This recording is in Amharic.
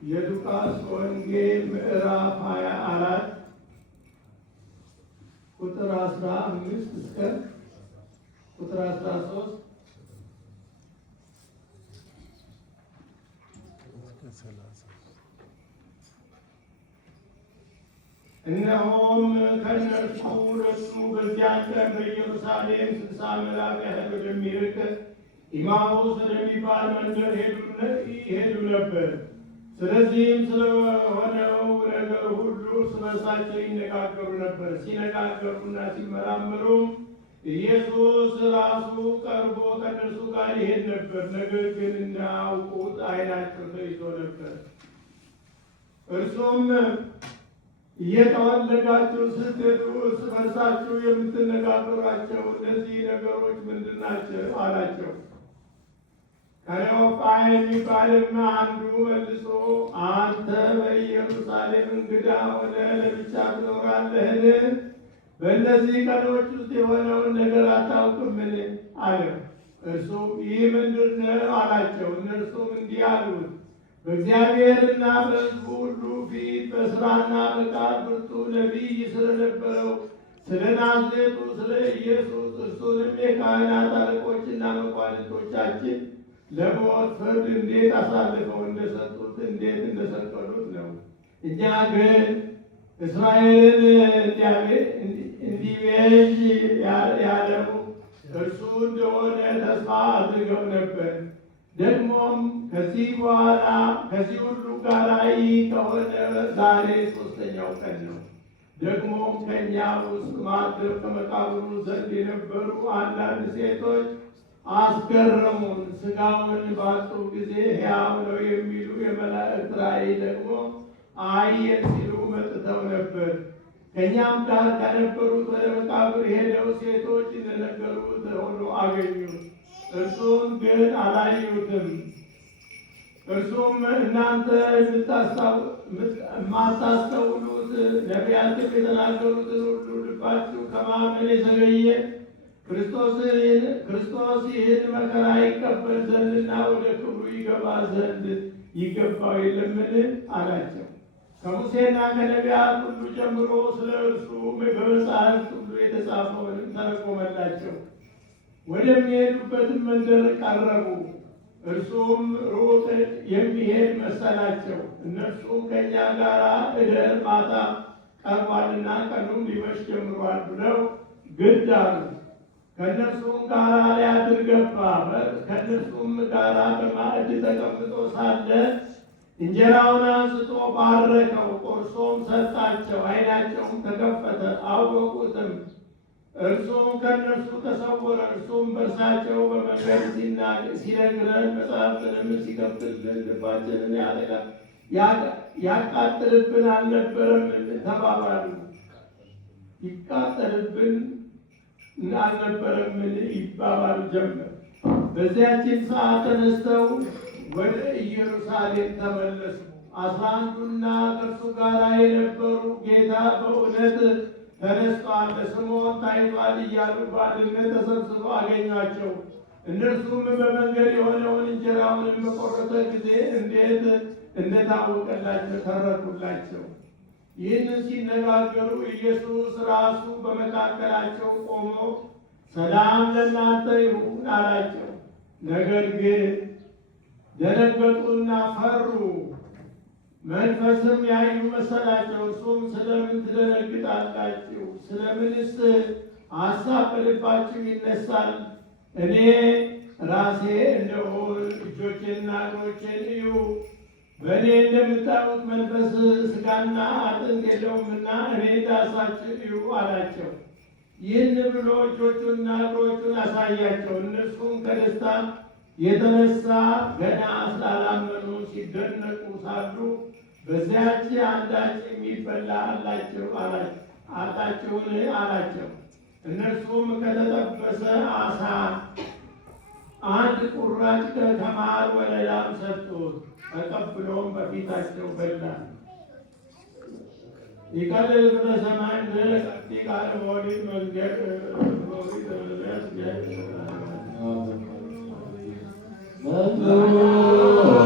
የሉቃስ ወንጌል ምዕራፍ 24 ቁጥር 15 እስከ ቁጥር 13 እነሆም ከእነርሱ ሁለቱ በዚያን ቀን በኢየሩሳሌም 60 ምዕራፍ ያህል ወደሚርቅ ኢማሁስ ወደሚባል መንገድ ይሄዱ ነበር። ስለዚህም ስለሆነው ነገር ሁሉ እርስ በርሳቸው ይነጋገሩ ነበር። ሲነጋገሩና ሲመራመሩ ኢየሱስ ራሱ ቀርቦ ከእነርሱ ጋር ይሄድ ነበር። ነገር ግን እንዳያውቁት ዓይናቸው ተይዞ ነበር። እርሱም እየተዋለዳችሁ ስትሄዱ እርስ በርሳችሁ የምትነጋገሯቸው እነዚህ ነገሮች ምንድን ናቸው? አላቸው። ቀለዮጳ የሚባልም አንዱ መልሶ አንተ በኢየሩሳሌም እንግዳ ሆነህ ለብቻ ትኖራለህን? በእነዚህ ቀኖች ውስጥ የሆነውን ነገር አታውቅምን? አለ። እርሱም ይህ ምንድን ነው? አላቸው። እነርሱም እንዲህ አሉት፣ በእግዚአብሔርና በሕዝቡ ሁሉ ፊት በሥራና በቃል ብርቱ ነቢይ ስለነበረው ስለ ናዝሬቱ ስለ ኢየሱስ እርሱንም የካህናት አለቆችና መኳንንቶቻችን ለሞት ፍርድ እንዴት አሳልፈው እንደሰጡት እንዴት እንደሰቀሉት ነው። እኛ ግን እስራኤልን እንዲቤዥ ያለው እርሱ እንደሆነ ተስፋ አድርገው ነበር። ደግሞም ከዚህ በኋላ ከዚህ ሁሉ ጋር ይህ ከሆነ ዛሬ 3ኛው ቀን ነው። ደግሞም ከእኛ ውስጥ ማደር ከመቃብሩ ዘንድ የነበሩ አንዳንድ ሴቶች አስገረሙን። ሥጋውን ባጡ ጊዜ ሕያው ነው የሚሉ የመላእክት ራእይ ደግሞ አየን ሲሉ መጥተው ነበር። ከእኛም ጋር ከነበሩት ወደ መቃብር ሄደው ሴቶች እንደነገሩት ሆኖ አገኙት። እርሱን ግን አላዩትም። እርሱም እናንተ የማታስተውሉት ነቢያትም የተናገሩትን ሁሉ ልባችሁ ከማመን የዘገየ ክርስቶስ ይህን መከራ ይቀበል ዘንድና ወደ ክብሩ ይገባ ዘንድ ይገባው የለምን? አላቸው። ከሙሴና ከነቢያት ሁሉ ጀምሮ ስለ እርሱ በመጻሕፍት ሁሉ የተጻፈውንም ተረጎመላቸው። ወደሚሄዱበትም መንደር ቀረቡ። እርሱም ሩቅ የሚሄድ መሰላቸው። እነርሱም ከእኛ ጋር እደር፣ ማታ ቀርቧልና ቀኑም ሊመሽ ጀምሯል ብለው ግድ አሉ። ከእነርሱም ጋር ሊያድር ገባ። ከእነርሱም ጋር በማዕድ ተቀምጦ ሳለ እንጀራውን አንስቶ ባረከው፣ ቆርሶም ሰጣቸው። ዓይናቸውም ተከፈተ፣ አወቁትም። እርሱም ከእነርሱ ተሰወረ። እርሱም በእርሳቸው በመንገድ ሲነግረን መጽሐፍትንም ሲከፍትልን ልባችንን ያቃጥልብን አልነበረምን? ተባባሉ። ይቃጠልብን አልነበረምን? ይባባሉ ጀመር። በዚያችን ሰዓት ተነስተው ወደ ኢየሩሳሌም ተመለሱ። 11ዱና ከእርሱ ጋር የነበሩ ጌታ በእውነት ተነስቷል፣ ለስምዖን ታይቷል እያሉ በአንድነት ተሰብስበው አገኟቸው። እነርሱም በመንገድ የሆነውን እንጀራውንም በቆረሰ ጊዜ እንዴት እንደታወቀላቸው ተረኩላቸው። ይህንን ሲነጋገሩ ኢየሱስ ራሱ በመካከላቸው ቆሞ ሰላም ለእናንተ ይሁን አላቸው። ነገር ግን ደነገጡና ፈሩ፣ መንፈስም ያዩ መሰላቸው። እርሱም ስለምን ትደነግጣላችሁ? ስለምንስ ሐሳብ በልባችሁ ይነሳል? እኔ ራሴ እንደሆን እጆቼንና እግሮቼን እዩ። በእኔ እንደምታዩት መንፈስ ሥጋና አጥንት የለውምና እኔ ዳሳችሁ እዩ አላቸው። ይህን ብሎ እጆቹንና እግሮቹን አሳያቸው። እነርሱም ከደስታ የተነሳ ገና ስላላመኑ ሲደነቁ ሳሉ በዚያች አንዳች የሚበላ አላችሁን? አላቸው። እነርሱም ከተጠበሰ ዓሣ አንድ ቁራጭ ከማር ወለላም ሰጡት። ተቀብሎም በፊታቸው በላ። ይቀልል በሰማይ ለቀጥ ቃል ሞሪት መንገድ ሞሪት መንገድ መዝሙር